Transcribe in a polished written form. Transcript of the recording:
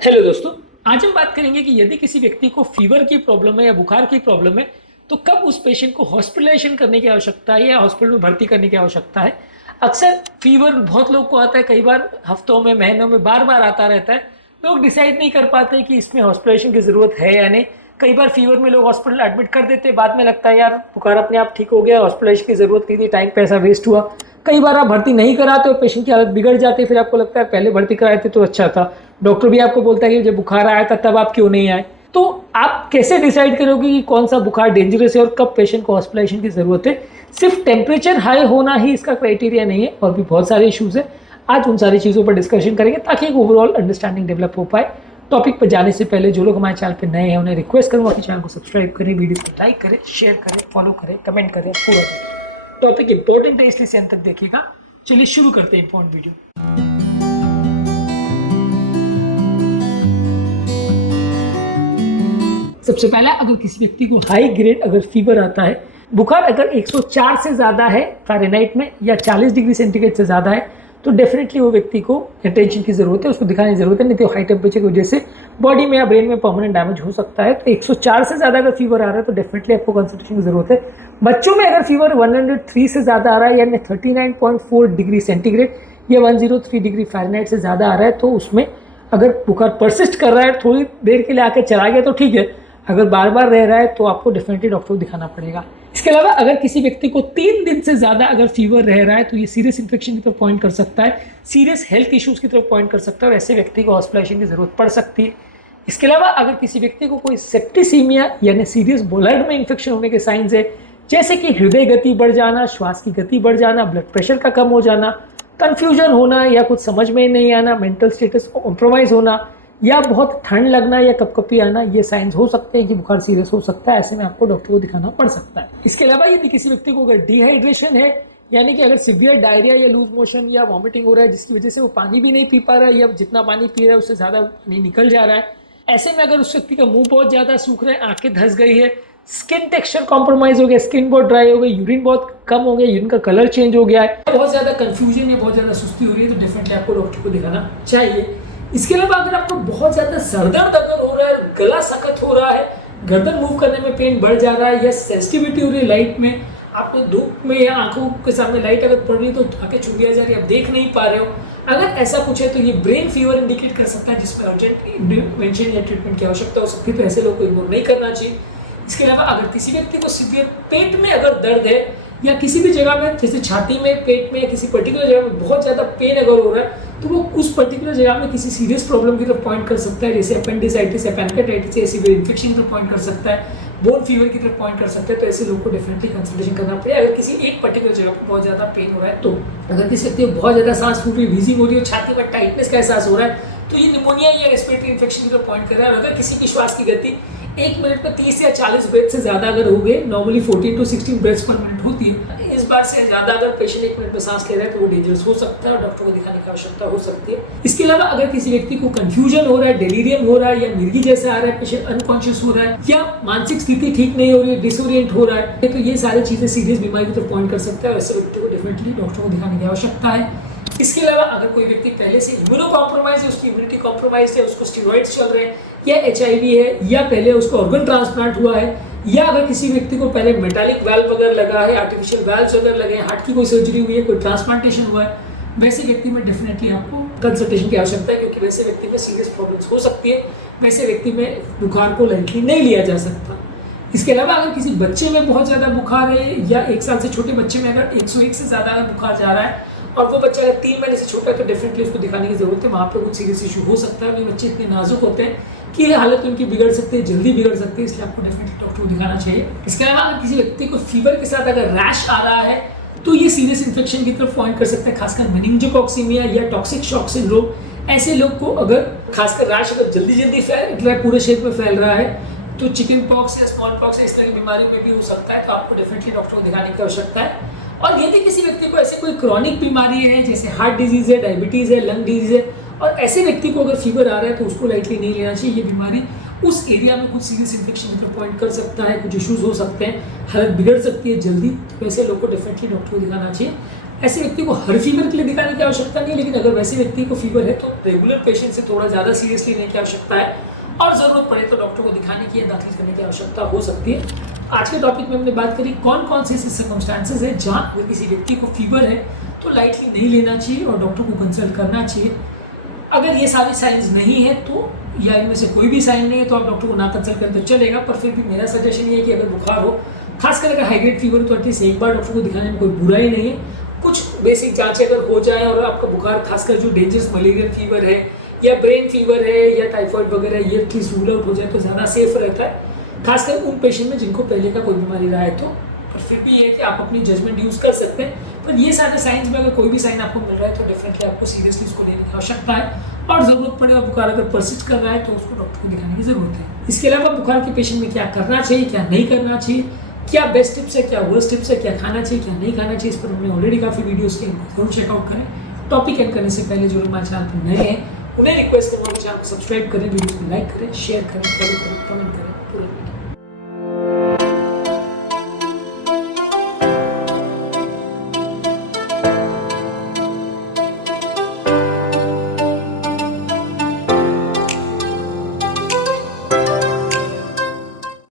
Hello दोस्तों, आज हम बात करेंगे कि यदि किसी व्यक्ति को फीवर की प्रॉब्लम है या बुखार की प्रॉब्लम है तो कब उस पेशेंट को हॉस्पिटलाइजेशन करने की आवश्यकता है या हॉस्पिटल में भर्ती करने की आवश्यकता है। अक्सर फीवर बहुत लोग को आता है, कई बार हफ्तों में महीनों में बार बार आता रहता है। लोग डिसाइड नहीं कर पाते कि इसमें हॉस्पिटलाइजेशन की ज़रूरत है या नहीं। कई बार फीवर में लोग हॉस्पिटल एडमिट कर देते, बाद में लगता है यार बुखार अपने आप ठीक हो गया, हॉस्पिटलाइजेशन की ज़रूरत नहीं थी, टाइम पैसा वेस्ट हुआ। कई बार आप भर्ती नहीं कराते हो, पेशेंट की हालत बिगड़ जाती है, फिर आपको लगता है पहले भर्ती कराए थे तो अच्छा था। डॉक्टर भी आपको बोलता है कि जब बुखार आया था तब आप क्यों नहीं आए। तो आप कैसे डिसाइड करोगे कि कौन सा बुखार डेंजरस है और कब पेशेंट को हॉस्पिटलाइजेशन की ज़रूरत है। सिर्फ टेम्परेचर हाई होना ही इसका क्राइटेरिया नहीं है, और भी बहुत सारे इश्यूज़ हैं। आज उन सारी चीज़ों पर डिस्कशन करेंगे ताकि एक ओवरऑल अंडरस्टैंडिंग डेवलप हो पाए। टॉपिक पर जाने से पहले जो लोग हमारे चैनल पर नए हैं उन्हें रिक्वेस्ट करूँगा कि चैनल को सब्सक्राइब करें, वीडियो को लाइक करें, शेयर करें, फॉलो करें, कमेंट करें, पूरा करें। टॉपिक इंपॉर्टेंट है इसलिए से अंत तक देखिएगा। चलिए शुरू करते हैं इंपॉर्टेंट वीडियो। सबसे पहला, अगर किसी व्यक्ति को हाई ग्रेड अगर फीवर आता है, बुखार अगर 104 से ज़्यादा है फ़ारेनहाइट में या 40 डिग्री सेंटीग्रेड से ज़्यादा है तो डेफिनेटली वो व्यक्ति को अटेंशन की ज़रूरत है, उसको दिखाने की ज़रूरत है। नहीं तो हाई टेम्परेचर की वजह से बॉडी में या ब्रेन में परमानेंट डैमेज हो सकता है। तो 104 से ज़्यादा अगर फीवर आ रहा है तो डेफिनेटली आपको कंसल्टेशन की ज़रूरत है। बच्चों में अगर फीवर 103 से ज़्यादा आ रहा है यानी 39.4 डिग्री सेंटीग्रेड या 103 डिग्री फ़ारेनहाइट से ज़्यादा आ रहा है तो उसमें अगर बुखार परसिस्ट कर रहा है, थोड़ी देर के लिए आकर चला गया तो ठीक है, अगर बार बार रह रहा है तो आपको डेफिनेटली डॉक्टर को दिखाना पड़ेगा। इसके अलावा अगर किसी व्यक्ति को 3 दिन से ज़्यादा अगर फीवर रह रहा है तो ये सीरियस इन्फेक्शन की तरफ पॉइंट कर सकता है, सीरियस हेल्थ इश्यूज़ की तरफ पॉइंट कर सकता है और ऐसे व्यक्ति को हॉस्पिटलाइजेशन की ज़रूरत पड़ सकती है। इसके अलावा अगर किसी व्यक्ति को कोई सेप्टिसीमिया यानी सीरियस ब्लड में इन्फेक्शन होने के साइंस है, जैसे कि हृदय गति बढ़ जाना, श्वास की गति बढ़ जाना, ब्लड प्रेशर का कम हो जाना, कन्फ्यूजन होना या कुछ समझ में नहीं आना, मेंटल स्टेटस कॉम्प्रोमाइज़ होना या बहुत ठंड लगना या कपकपी आना, ये साइंस हो सकते हैं कि बुखार सीरियस हो सकता है। ऐसे में आपको डॉक्टर को दिखाना पड़ सकता है। इसके अलावा यदि किसी व्यक्ति को अगर डिहाइड्रेशन है यानी कि अगर सिवियर डायरिया या लूज मोशन या वॉमिटिंग हो रहा है जिसकी वजह से वो पानी भी नहीं पी पा रहा है या जितना पानी पी रहा है उससे ज़्यादा पानी निकल जा रहा है, ऐसे में अगर उस व्यक्ति का मुंह बहुत ज़्यादा सूख रहा है, आंखें धंस गई है, स्किन टेक्सचर कॉम्प्रोमाइज हो गया, स्किन बहुत ड्राई हो गई, यूरिन बहुत कम हो गया, यूरिन का कलर चेंज हो गया है, बहुत ज़्यादा कंफ्यूजन या बहुत ज़्यादा सुस्ती हो रही है तो डेफिनेटली आपको डॉक्टर को दिखाना चाहिए। इसके अलावा अगर आपको बहुत ज़्यादा सरदर्द अगर हो रहा है, गला सख्त हो रहा है, गर्दन मूव करने में पेन बढ़ जा रहा है या सेंसिटिविटी हो रही है लाइट में, आपको धूप में या आंखों के सामने लाइट अगर पड़ रही है तो आंखें चुंधिया जा रही है, आप देख नहीं पा रहे हो, अगर ऐसा कुछ है तो ये ब्रेन फीवर इंडिकेट कर सकता है जिसमें अर्जेंट इंटरवेंशन या ट्रीटमेंट की आवश्यकता हो सकती है। तो ऐसे लोग को इग्नोर नहीं करना चाहिए। इसके अलावा अगर किसी व्यक्ति को सीवियर पेट में अगर दर्द है या किसी भी जगह में जैसे छाती में, पेट में या किसी पर्टिकुलर जगह में बहुत ज़्यादा पेन अगर हो रहा है तो वो उस पर्टिकुलर जगह में किसी सीरियस प्रॉब्लम की तरफ पॉइंट कर सकता है, जैसे अपेंडिसाइटिस या पैनक्रेटाइटिस या सीवियर इन्फेक्शन की तरफ पॉइंट कर सकता है, बोन फीवर की तरफ पॉइंट कर सकता है। तो ऐसे लोगों को डेफिनेटली कंसल्टेशन करना पड़ेगा अगर किसी एक पर्टिकुलर जगह पर बहुत ज़्यादा पेन हो रहा है। तो अगर किसी व्यक्ति को बहुत ज़्यादा सांस फूल रही है, वीजिंग हो रही है, छाती में टाइटनेस का एहसास हो रहा है तो ये निमोनिया या रेस्पिरेटरी इन्फेक्शन की तरफ पॉइंट कर रहा है। और अगर किसी की श्वास की गति 1 मिनट में 30 या 40 ब्रेथ से ज़्यादा अगर हो गए, नॉर्मली 14 to 16 ब्रेथ्स पर मिनट होती है, इस बार से ज़्यादा अगर पेशेंट 1 मिनट में सांस ले रहा है तो वो डेंजरस हो सकता है और डॉक्टर को दिखाने की आवश्यकता हो सकती है। इसके अलावा अगर किसी व्यक्ति को कंफ्यूजन हो रहा है, डेलीरियम हो रहा है या मिर्गी जैसे आ रहा है, पेशेंट अनकॉन्शियस हो रहा है या मानसिक स्थिति ठीक नहीं हो रही है, डिसोरिएंट हो रहा है, तो ये सारी चीज़ें सीरियस बीमारी की तरफ पॉइंट कर सकता है और ऐसे व्यक्ति को डेफिनेटली डॉक्टर को दिखाने की आवश्यकता है। इसके अलावा अगर कोई व्यक्ति पहले से इम्यूनो कॉम्प्रोमाइज है, उसकी इम्यूनिटी कॉम्प्रोमाइज है, उसको स्टेरॉइड्स चल रहे हैं या HIV है या पहले उसको ऑर्गन ट्रांसप्लांट हुआ है या अगर किसी व्यक्ति को पहले मेटालिक वाल्व वगैरह लगा है, आर्टिफिशियल वाल्व्स वगैरह लगे हैं, हार्ट की कोई सर्जरी हुई है, कोई ट्रांसप्लांटेशन हुआ है, वैसे व्यक्ति में डेफिनेटली आपको कंसल्टेशन की आवश्यकता है क्योंकि वैसे व्यक्ति में सीरियस प्रॉब्लम्स हो सकती है। वैसे व्यक्ति में बुखार को लाइटली नहीं लिया जा सकता। इसके अलावा अगर किसी बच्चे में बहुत ज़्यादा बुखार है या 1 साल से छोटे बच्चे में अगर 101 से ज़्यादा अगर बुखार जा रहा है और वो बच्चा अगर 3 महीने से छोटा है तो डेफिनेटली उसको दिखाने की जरूरत है। वहाँ पे कुछ सीरियस इशू हो सकता है। बच्चे इतने नाजुक होते हैं कि ये हालत उनकी बिगड़ सकती है, जल्दी बिगड़ सकती है, इसलिए आपको डेफिनेटली डॉक्टर को दिखाना चाहिए। इसके अलावा अगर किसी व्यक्ति को फीवर के साथ अगर रैश आ रहा है तो ये सीरियस इन्फेक्शन की तरफ पॉइंट कर सकता है, खासकर मेनिंजोकॉक्सीमिया या टॉक्सिक शॉक सिंड्रोम। ऐसे लोग को अगर खासकर रैश अगर जल्दी फैल रहा है, पूरे शरीर में फैल रहा है तो चिकन पॉक्स या स्मॉल पॉक्स इस तरह की बीमारियों में भी हो सकता है। तो आपको डेफिनेटली डॉक्टर को दिखाने की आवश्यकता है। और यदि किसी व्यक्ति को ऐसे कोई क्रॉनिक बीमारी है जैसे हार्ट डिजीज है, डायबिटीज़ है, लंग डिजीज है और ऐसे व्यक्ति को अगर फीवर आ रहा है तो उसको लाइटली नहीं लेना चाहिए। ये बीमारी उस एरिया में कुछ सीरियस इन्फेक्शन की तरफ पॉइंट कर सकता है, कुछ इश्यूज हो सकते हैं। हालत बिगड़ सकती है जल्दी, तो वैसे लोग को डेफिनेटली डॉक्टर को दिखाना चाहिए। ऐसे व्यक्ति को हर फीवर के लिए दिखाने की आवश्यकता नहीं है, लेकिन अगर वैसे व्यक्ति को फीवर है तो रेगुलर पेशेंट से थोड़ा ज़्यादा सीरियसली लेने की आवश्यकता है, और ज़रूरत पड़े तो डॉक्टर को दिखाने की या दाखिल करने की आवश्यकता हो सकती है। आज के टॉपिक में हमने बात करी कौन कौन से ऐसे सर्कमस्टांसेस है जहाँ अगर किसी व्यक्ति को फीवर है तो लाइटली नहीं लेना चाहिए और डॉक्टर को कंसल्ट करना चाहिए। अगर ये सारे साइंस नहीं है तो, या इनमें से कोई भी साइन नहीं है, तो आप डॉक्टर को ना कंसल्ट करें तो चलेगा। पर फिर भी मेरा सजेशन ये है कि अगर बुखार हो, खासकर अगर हाई ग्रेड फीवर, तो एटलीस्ट एक बार डॉक्टर को दिखाने में कोई बुरा ही नहीं है। कुछ बेसिक जांचें अगर हो जाए और आपका बुखार, खासकर जो डेंजरस मलेरियल फीवर है या ब्रेन फीवर है या टाइफाइड वगैरह, ये एटलीस्ट रूल आउट हो जाए तो ज़्यादा सेफ रहता है, खासकर उन पेशेंट में जिनको पहले का कोई बीमारी रहा है तो। और फिर भी ये है कि आप अपनी जजमेंट यूज़ कर सकते हैं, पर ये सारे साइंस में अगर कोई भी साइन आपको मिल रहा है तो डेफिनेटली आपको सीरियसली इसको लेने की आवश्यकता है, और ज़रूरत पड़े और बुखार अगर परसिस्ट कर रहा है तो उसको डॉक्टर को दिखाने की ज़रूरत है। इसके अलावा बुखार के पेशेंट में क्या करना चाहिए, क्या नहीं करना चाहिए, क्या बेस्ट टिप्स है, क्या वर्स्ट टिप्स है, क्या खाना चाहिए, क्या नहीं खाना चाहिए, इस पर हमने ऑलरेडी काफ़ी वीडियोस के, इनको जरूर चेकआउट करें। टॉपिक एंड करने से पहले जो लोग हमारे चैनल पर नए हैं उन्हें रिक्वेस्ट करूँगा चैनल को सब्सक्राइब करें, वीडियो को लाइक करें, शेयर करें, फॉलो करें, कमेंट करें, पूरा